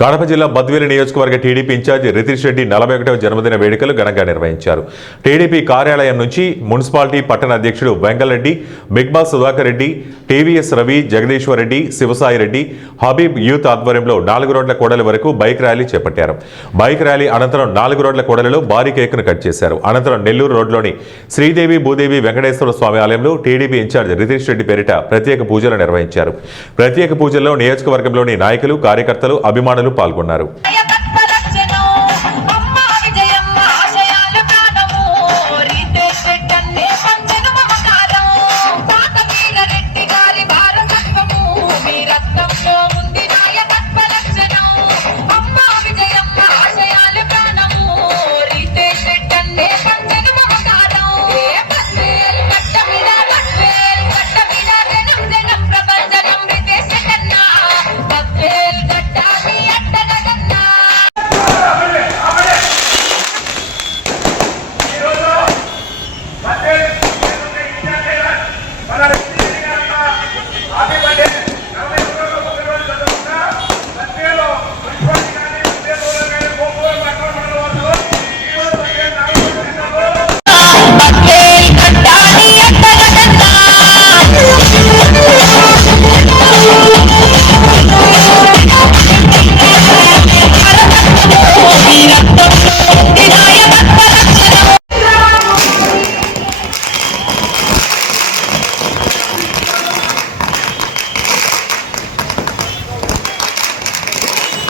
కడప జిల్లా బద్వేలు నియోజకవర్గ TDP incharge Ritesh Reddy 41వ జన్మదిన వేడుకలు ఘనంగా నిర్వహించారు. టీడీపీ కార్యాలయం నుంచి మున్సిపాలిటీ పట్టణ అధ్యక్షుడు Vengalreddy, Bigg Boss Sudhakar Reddy, TVS Ravi, Jagadishwar Reddy, Shivasai Reddy, Habib youth ఆధ్వర్యంలో 4 రోడ్ల కూడలి వరకు బైక్ ర్యాలీ చేపట్టారు. బైక్ ర్యాలీ అనంతరం 4 రోడ్ల కూడలిలో భారీ కేకును కట్ చేశారు. అనంతరం నెల్లూరు రోడ్లోని శ్రీదేవి భూదేవి వెంకటేశ్వర స్వామి ఆలయంలో టీడీపీ ఇన్ఛార్జి రితీష్ రెడ్డి పేరిట ప్రత్యేక పూజలు నిర్వహించారు. ప్రత్యేక పూజల్లో నియోజకవర్గంలోని నాయకులు, కార్యకర్తలు, అభిమానులు పాల్గొన్నారు.